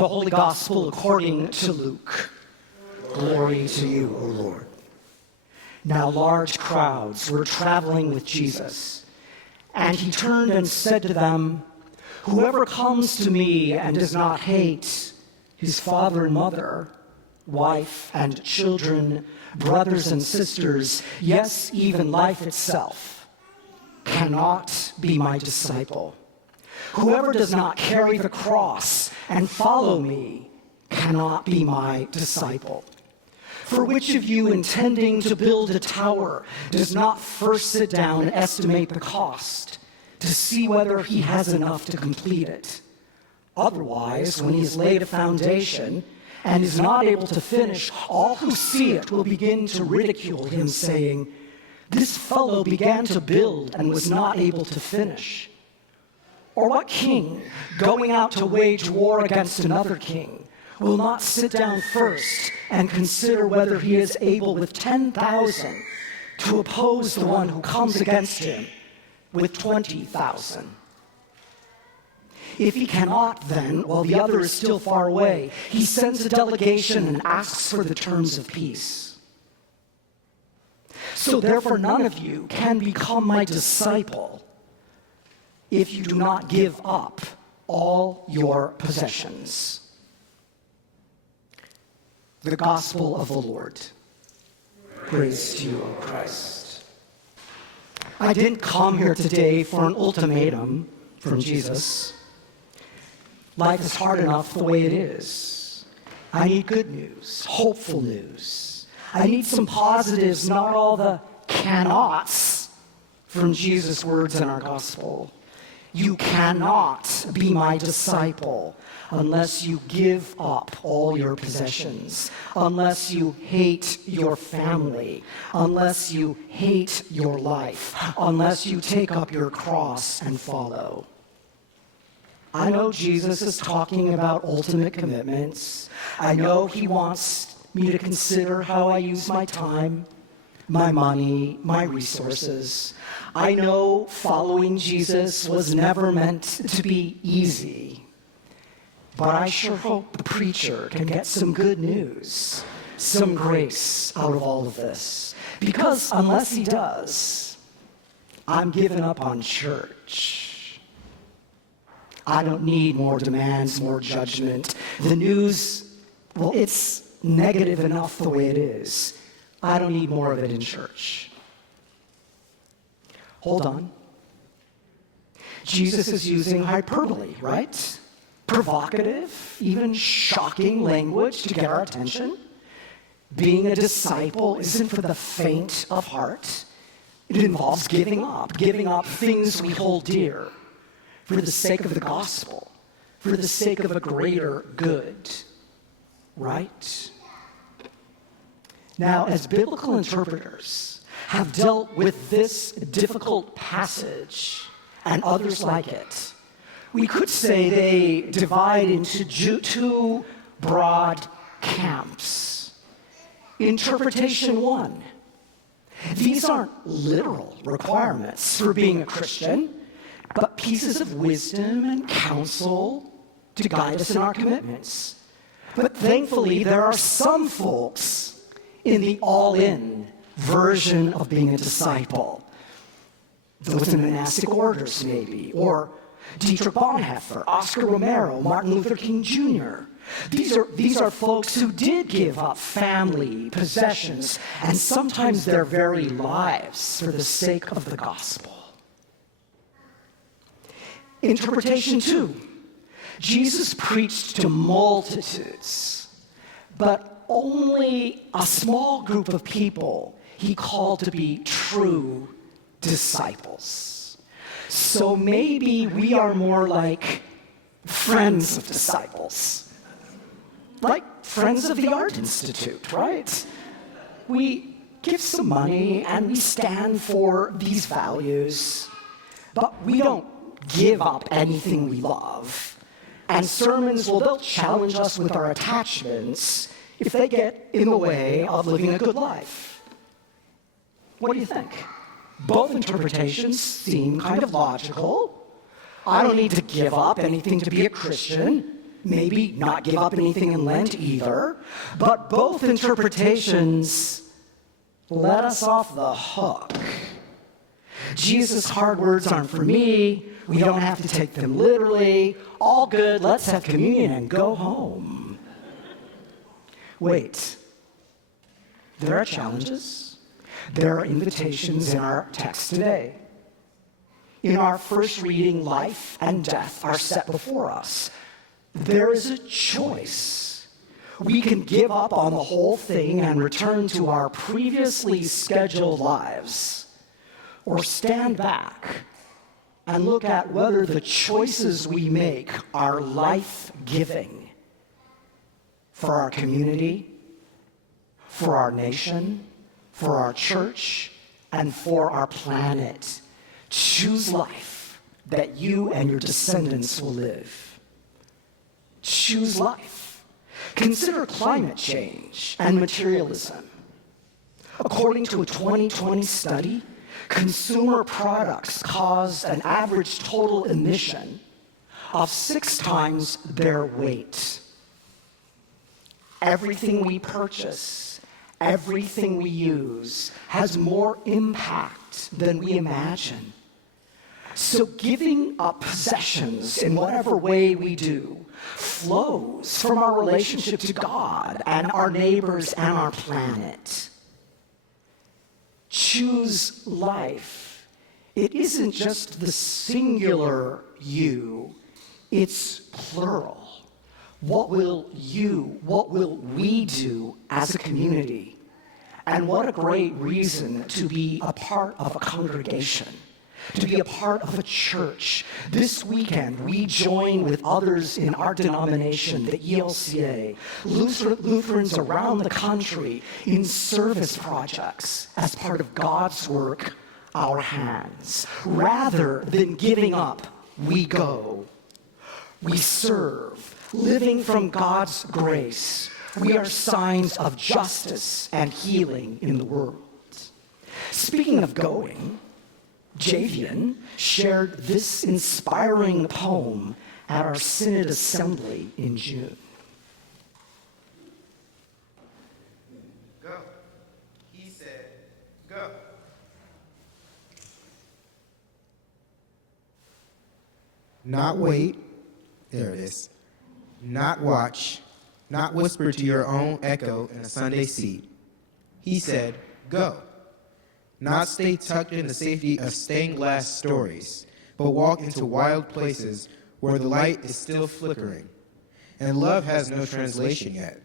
The Holy Gospel according to Luke. Glory to you, O Lord. Now large crowds were traveling with Jesus, and he turned and said to them, "Whoever comes to me and does not hate his father and mother, wife and children, brothers and sisters, yes, even life itself, cannot be my disciple. Whoever does not carry the cross and follow me cannot be my disciple. For which of you, intending to build a tower, does not first sit down and estimate the cost to see whether he has enough to complete it? Otherwise, when he has laid a foundation and is not able to finish, all who see it will begin to ridicule him, saying, 'This fellow began to build and was not able to finish.' Or what king, going out to wage war against another king, will not sit down first and consider whether he is able with 10,000 to oppose the one who comes against him with 20,000? If he cannot, then, while the other is still far away, he sends a delegation and asks for the terms of peace. So therefore none of you can become my disciple if you do not give up all your possessions." The Gospel of the Lord. Praise to you, O Christ. I didn't come here today for an ultimatum from Jesus. Life is hard enough the way it is. I need good news, hopeful news. I need some positives, not all the cannots from Jesus' words in our gospel. You cannot be my disciple unless you give up all your possessions, unless you hate your family, unless you hate your life, unless you take up your cross and follow. I know Jesus is talking about ultimate commitments. I know he wants me to consider how I use my time, my money, my resources. I know following Jesus was never meant to be easy. But I sure hope the preacher can get some good news, some grace out of all of this. Because unless he does, I'm giving up on church. I don't need more demands, more judgment. The news, well, it's negative enough the way it is. I don't need more of it in church. Hold on. Jesus is using hyperbole, right? Provocative, even shocking language to get our attention. Being a disciple isn't for the faint of heart. It involves giving up things we hold dear for the sake of the gospel, for the sake of a greater good, right? Now, as biblical interpreters have dealt with this difficult passage and others like it, we could say they divide into two broad camps. Interpretation one: these aren't literal requirements for being a Christian, but pieces of wisdom and counsel to guide us in our commitments. But thankfully, there are some folks in the all-in version of being a disciple. Those in monastic orders, maybe, or Dietrich Bonhoeffer, Oscar Romero, Martin Luther King Jr. These are folks who did give up family, possessions, and sometimes their very lives for the sake of the gospel. Interpretation two: Jesus preached to multitudes, but only a small group of people he called to be true disciples. So maybe we are more like friends of disciples, like Friends of the Art Institute, right? We give some money and we stand for these values, but we don't give up anything we love. And sermons, well, they'll challenge us with our attachments if they get in the way of living a good life. What do you think? Both interpretations seem kind of logical. I don't need to give up anything to be a Christian. Maybe not give up anything in Lent either. But both interpretations let us off the hook. Jesus' hard words aren't for me. We don't have to take them literally. All good, let's have communion and go home. Wait, there are challenges. There are invitations in our text today. In our first reading, life and death are set before us. There is a choice. We can give up on the whole thing and return to our previously scheduled lives, or stand back and look at whether the choices we make are life-giving for our community, for our nation, for our church, and for our planet. Choose life that you and your descendants will live. Choose life. Consider climate change and materialism. According to a 2020 study, consumer products cause an average total emission of 6 times their weight. Everything we purchase, everything we use has more impact than we imagine. So giving up possessions in whatever way we do flows from our relationship to God and our neighbors and our planet. Choose life. It isn't just the singular you, it's plural. What will we do as a community? And what a great reason to be a part of a congregation, to be a part of a church. This weekend, we join with others in our denomination, the ELCA, Lutherans around the country, in service projects as part of God's work, our hands. Rather than giving up, we go. We serve. Living from God's grace, we are signs of justice and healing in the world. Speaking of going, Javian shared this inspiring poem at our Synod Assembly in June. Go. He said, go. Not wait. There it is. Not watch. Not whisper to your own echo in a Sunday seat. He said, go. Not stay tucked in the safety of stained glass stories, but walk into wild places where the light is still flickering, and love has no translation yet.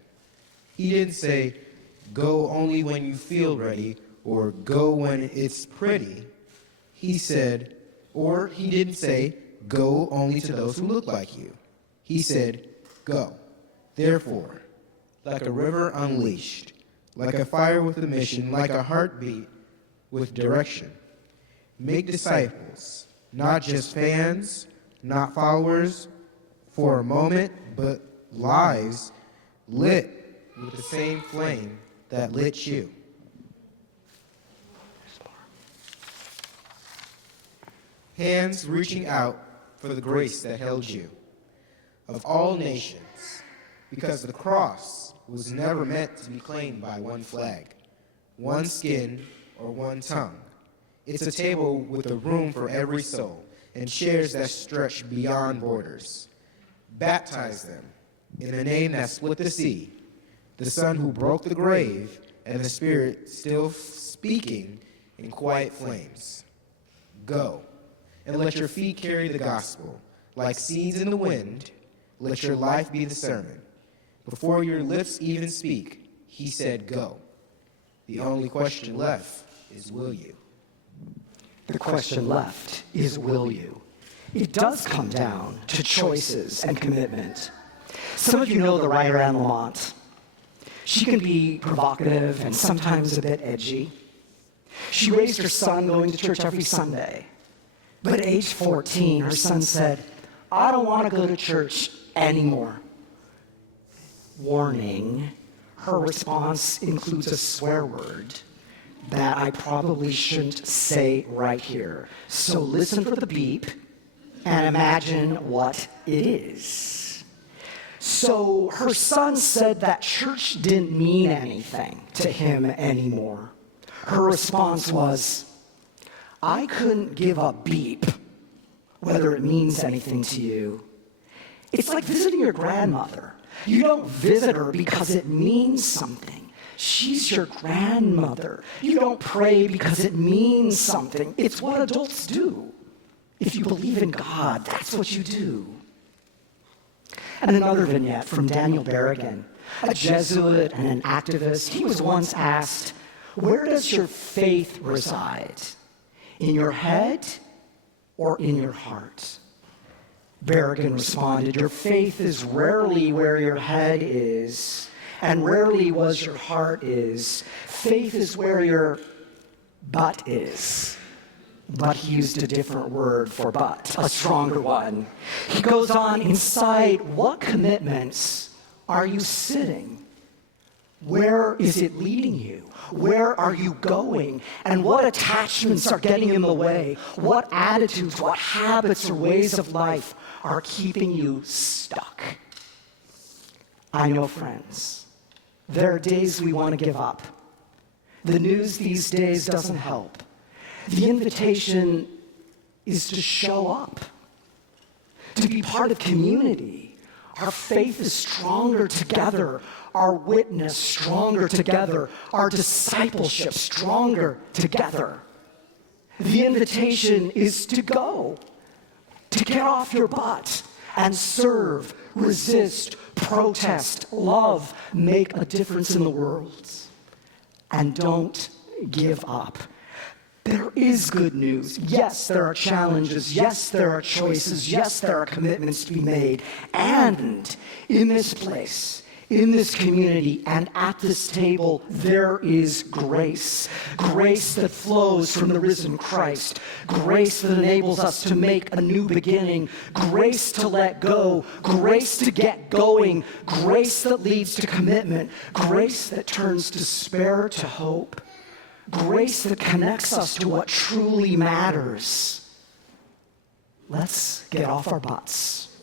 He didn't say, go only when you feel ready, or go when it's pretty. He said, or he didn't say, go only to those who look like you. He said, go. Therefore, like a river unleashed, like a fire with a mission, like a heartbeat with direction. Make disciples, not just fans, not followers for a moment, but lives lit with the same flame that lit you. Hands reaching out for the grace that held you. Of all nations, because the cross was never meant to be claimed by one flag, one skin, or one tongue. It's a table with a room for every soul and chairs that stretch beyond borders. Baptize them in the name that split the sea, the Son who broke the grave, and the Spirit still speaking in quiet flames. Go, and let your feet carry the gospel. Like seeds in the wind, let your life be the sermon. Before your lips even speak, he said, go. The only question left is, will you? The question left is, will you? It does come down to choices and commitment. Some of you know the writer Anne Lamott. She can be provocative and sometimes a bit edgy. She raised her son going to church every Sunday. But at age 14, her son said, I don't want to go to church anymore. Warning, her response includes a swear word that I probably shouldn't say right here. So listen for the beep and imagine what it is. So her son said that church didn't mean anything to him anymore. Her response was, I couldn't give a beep whether it means anything to you. It's like visiting your grandmother. You don't visit her because it means something. She's your grandmother. You don't pray because it means something. It's what adults do. If you believe in God, that's what you do. And another vignette from Daniel Berrigan, a Jesuit and an activist. He was once asked, where does your faith reside? In your head or in your heart? Berrigan responded, your faith is rarely where your head is, and rarely was your heart is. Faith is where your butt is. But he used a different word for but, a stronger one. He goes on, inside what commitments are you sitting? Where is it leading you? Where are you going? And what attachments are getting in the way? What attitudes, what habits or ways of life are keeping you stuck? I know, friends, there are days we want to give up. The news these days doesn't help. The invitation is to show up, to be part of community. Our faith is stronger together, our witness stronger together, our discipleship stronger together. The invitation is to go, to get off your butt and serve, resist, protest, love, make a difference in the world. And don't give up. There is good news. Yes, there are challenges. Yes, there are choices. Yes, there are commitments to be made. And in this place, in this community, and at this table, there is grace. Grace that flows from the risen Christ. Grace that enables us to make a new beginning. Grace to let go. Grace to get going. Grace that leads to commitment. Grace that turns despair to hope. Grace that connects us to what truly matters. Let's get off our butts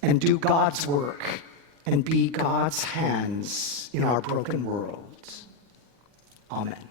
and do God's work and be God's hands in our broken world. Amen.